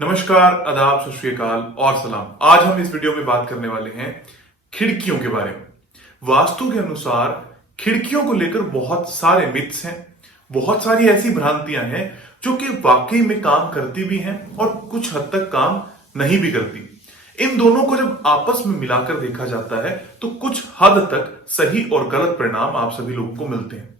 नमस्कार, आदाब, सत श्री अकाल और सलाम। आज हम इस वीडियो में बात करने वाले हैं खिड़कियों के बारे में। वास्तु के अनुसार खिड़कियों को लेकर बहुत सारे मिथ्स हैं, बहुत सारी ऐसी भ्रांतियां हैं जो कि वाकई में काम करती भी हैं और कुछ हद तक काम नहीं भी करती। इन दोनों को जब आपस में मिलाकर देखा जाता है तो कुछ हद तक सही और गलत परिणाम आप सभी लोगों को मिलते हैं।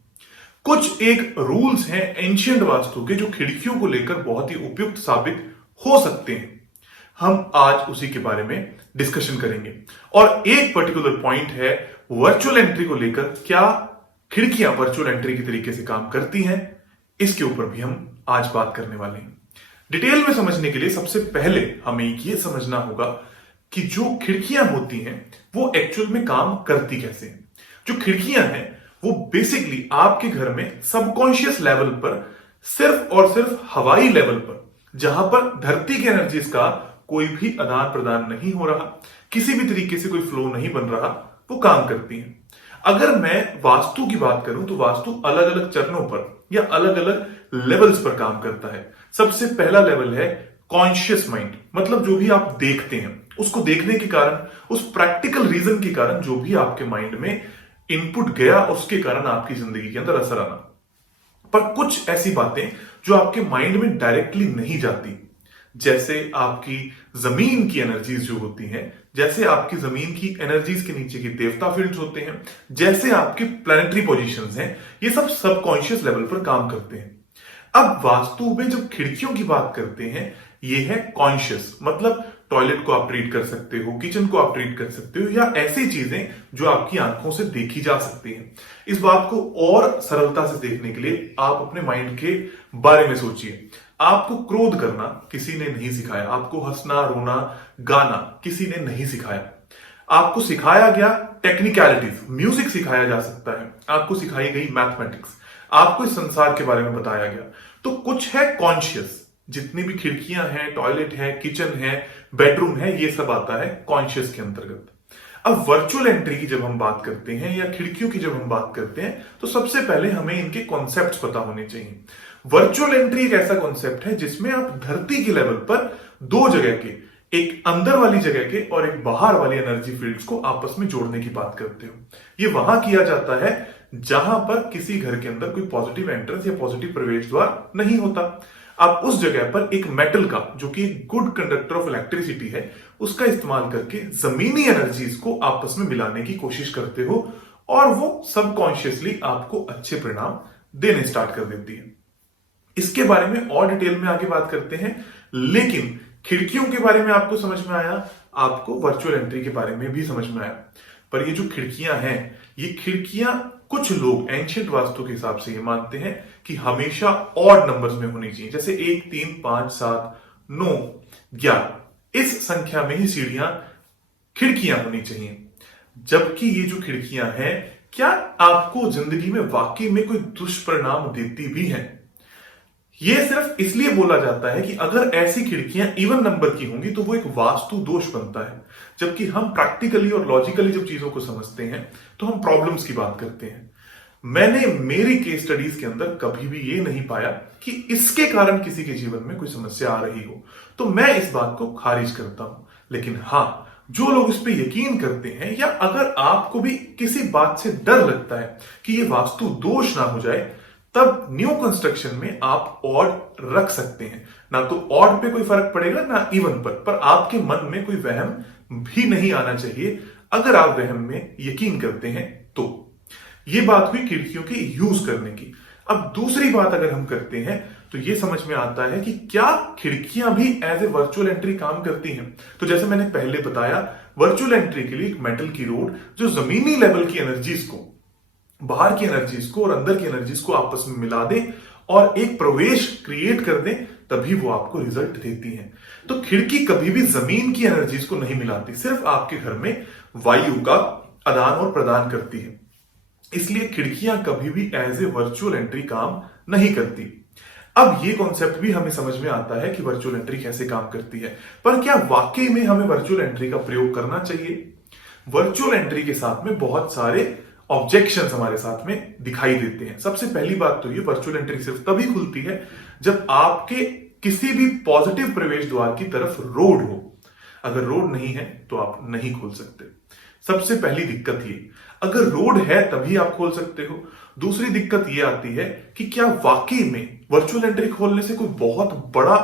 कुछ एक रूल्स हैं एंशिएंट वास्तु के जो खिड़कियों को लेकर बहुत ही उपयुक्त साबित हो सकते हैं। हम आज उसी के बारे में डिस्कशन करेंगे और एक पर्टिकुलर पॉइंट है वर्चुअल एंट्री को लेकर, क्या खिड़कियां वर्चुअल एंट्री के तरीके से काम करती हैं, इसके ऊपर भी हम आज बात करने वाले हैं। डिटेल में समझने के लिए सबसे पहले हमें यह समझना होगा कि जो खिड़कियां होती हैं वो एक्चुअल में काम करती कैसे हैं। जो खिड़कियां हैं वो बेसिकली आपके घर में सबकॉन्शियस लेवल पर सिर्फ और सिर्फ हवाई लेवल पर, जहां पर धरती की एनर्जीज का कोई भी आदान प्रदान नहीं हो रहा, किसी भी तरीके से कोई फ्लो नहीं बन रहा, वो काम करती हैं। अगर मैं वास्तु की बात करूं तो वास्तु अलग अलग चरणों पर या अलग अलग लेवल्स पर काम करता है। सबसे पहला लेवल है कॉन्शियस माइंड, मतलब जो भी आप देखते हैं उसको देखने के कारण, उस प्रैक्टिकल रीजन के कारण जो भी आपके माइंड में इनपुट गया उसके कारण आपकी जिंदगी के अंदर असर आना। पर कुछ ऐसी बातें जो आपके माइंड में डायरेक्टली नहीं जाती, जैसे आपकी जमीन की एनर्जीज जो होती हैं, जैसे आपकी जमीन की एनर्जीज के नीचे की देवता फील्ड्स होते हैं, जैसे आपके प्लैनेटरी पोजीशंस हैं, ये सब सबकॉन्शियस लेवल पर काम करते हैं। अब वास्तु में जब खिड़कियों की बात करते हैं, ये है कॉन्शियस, मतलब टॉयलेट को आप ट्रीट कर सकते हो, किचन को आप ट्रीट कर सकते हो, या ऐसी चीजें जो आपकी आंखों से देखी जा सकती हैं। इस बात को और सरलता से देखने के लिए आप अपने माइंड के बारे में सोचिए। आपको क्रोध करना किसी ने नहीं सिखाया, आपको हंसना, रोना, गाना किसी ने नहीं सिखाया। आपको सिखाया गया टेक्निकलिटीज, म्यूजिक सिखाया जा सकता है, आपको सिखाई गई मैथमेटिक्स, आपको इस संसार के बारे में बताया गया। तो कुछ है कॉन्शियस, जितनी भी खिड़कियां हैं, टॉयलेट है, किचन है, बेडरूम है, ये सब आता है कॉन्शियस के अंतर्गत। अब वर्चुअल एंट्री की जब हम बात करते हैं या खिड़कियों की जब हम बात करते हैं तो सबसे पहले हमें इनके कॉन्सेप्ट्स पता होने चाहिए। वर्चुअल एंट्री एक ऐसा कॉन्सेप्ट है जिसमें आप धरती के लेवल पर दो जगह के, एक अंदर वाली जगह के और एक बाहर वाली एनर्जी फील्ड्स को आपस में जोड़ने की बात करते हो। ये वहां किया जाता है जहां पर किसी घर के अंदर कोई पॉजिटिव एंट्रेंस या पॉजिटिव प्रवेश द्वार नहीं होता। आप उस जगह पर एक मेटल का, जो कि गुड कंडक्टर ऑफ इलेक्ट्रिसिटी है, उसका इस्तेमाल करके जमीनी एनर्जीज को आपस में मिलाने की कोशिश करते हो और वो सबकॉन्शियसली आपको अच्छे परिणाम देने स्टार्ट कर देती है। इसके बारे में और डिटेल में आगे बात करते हैं, लेकिन खिड़कियों के बारे में आपको समझ में आया, आपको वर्चुअल एंट्री के बारे में भी समझ में आया। पर ये जो खिड़कियां हैं, ये खिड़कियां कुछ लोग एंशिएंट वास्तु के हिसाब से ये मानते हैं कि हमेशा ऑड नंबर्स में होनी चाहिए, जैसे 1, 3, 5, 7, 9, 11 इस संख्या में ही सीढ़ियां, खिड़कियां होनी चाहिए। जबकि ये जो खिड़कियां हैं, क्या आपको जिंदगी में वाकई में कोई दुष्परिणाम देती भी हैं? ये सिर्फ इसलिए बोला जाता है कि अगर ऐसी खिड़कियां इवन नंबर की होंगी तो वो एक वास्तु दोष बनता है। जबकि हम प्रैक्टिकली और लॉजिकली जब चीजों को समझते हैं तो हम प्रॉब्लम्स की बात करते हैं। मैंने मेरी केस स्टडीज के अंदर कभी भी ये नहीं पाया कि इसके कारण किसी के जीवन में कोई समस्या आ रही हो, तो मैं इस बात को खारिज करता हूं। लेकिन हां, जो लोग इस पर यकीन करते हैं, या अगर आपको भी किसी बात से डर लगता है कि ये वास्तु दोष ना हो जाए, तब न्यू कंस्ट्रक्शन में आप ऑड रख सकते हैं। ना तो ऑड पे कोई फर्क पड़ेगा ना इवन पर आपके मन में कोई वहम भी नहीं आना चाहिए। अगर आप वहम में यकीन करते हैं तो ये बात हुई खिड़कियों के यूज करने की। अब दूसरी बात अगर हम करते हैं तो ये समझ में आता है कि क्या खिड़कियां भी एज ए वर्चुअल एंट्री काम करती हैं। तो जैसे मैंने पहले बताया, वर्चुअल एंट्री के लिए एक मेटल की रोड जो जमीनी लेवल की एनर्जीज को, बाहर की एनर्जीज को और अंदर की एनर्जीज को आपस में मिला दे और एक प्रवेश क्रिएट कर दे, तभी वो आपको रिजल्ट देती है। तो खिड़की कभी भी जमीन की एनर्जीज को नहीं मिलाती, सिर्फ आपके घर में वायु का आदान और प्रदान करती है। इसलिए खिड़कियां कभी भी एज ए वर्चुअल एंट्री काम नहीं करती। अब ये कॉन्सेप्ट भी हमें समझ में आता है कि वर्चुअल एंट्री कैसे काम करती है, पर क्या वाकई में हमें वर्चुअल एंट्री का प्रयोग करना चाहिए? वर्चुअल एंट्री के साथ में बहुत सारे ऑब्जेक्शंस हमारे साथ में दिखाई देते हैं। सबसे पहली बात तो ये, वर्चुअल एंट्री सिर्फ तभी खुलती है जब आपके किसी भी पॉजिटिव प्रवेश द्वार की तरफ रोड हो। अगर रोड नहीं है तो आप नहीं खोल सकते। सबसे पहली दिक्कत ये, अगर रोड है तभी आप खोल सकते हो। दूसरी दिक्कत ये आती है कि क्या वाकई में वर्चुअल एंट्री खोलने से कोई बहुत बड़ा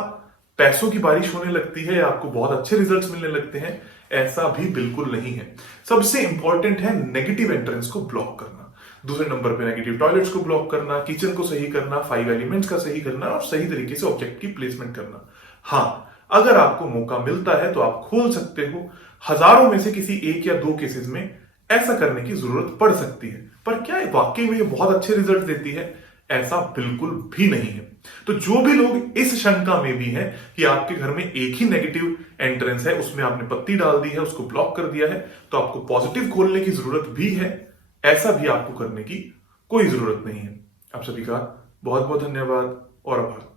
पैसों की बारिश होने लगती है या आपको बहुत अच्छे रिजल्ट्स मिलने लगते हैं? ऐसा भी बिल्कुल नहीं है। सबसे इंपॉर्टेंट है नेगेटिव एंट्रेंस को ब्लॉक करना। दूसरे नंबर पे नेगेटिव टॉयलेट्स को ब्लॉक करना, किचन को सही करना, 5 एलिमेंट्स का सही करना और सही तरीके से ऑब्जेक्ट की प्लेसमेंट करना। हाँ, अगर आपको मौका मिलता है तो आप खोल सकते हो। हजारों में से किसी एक या दो केसेस में ऐसा करने की जरूरत पड़ सकती है, पर क्या वाकई में ये बहुत अच्छे रिजल्ट देती है? ऐसा बिल्कुल भी नहीं है। तो जो भी लोग इस शंका में भी हैं कि आपके घर में एक ही नेगेटिव एंट्रेंस है, उसमें आपने पत्ती डाल दी है, उसको ब्लॉक कर दिया है, तो आपको पॉजिटिव खोलने की जरूरत भी है। ऐसा भी आपको करने की कोई जरूरत नहीं है। आप सभी का बहुत बहुत धन्यवाद और आभार।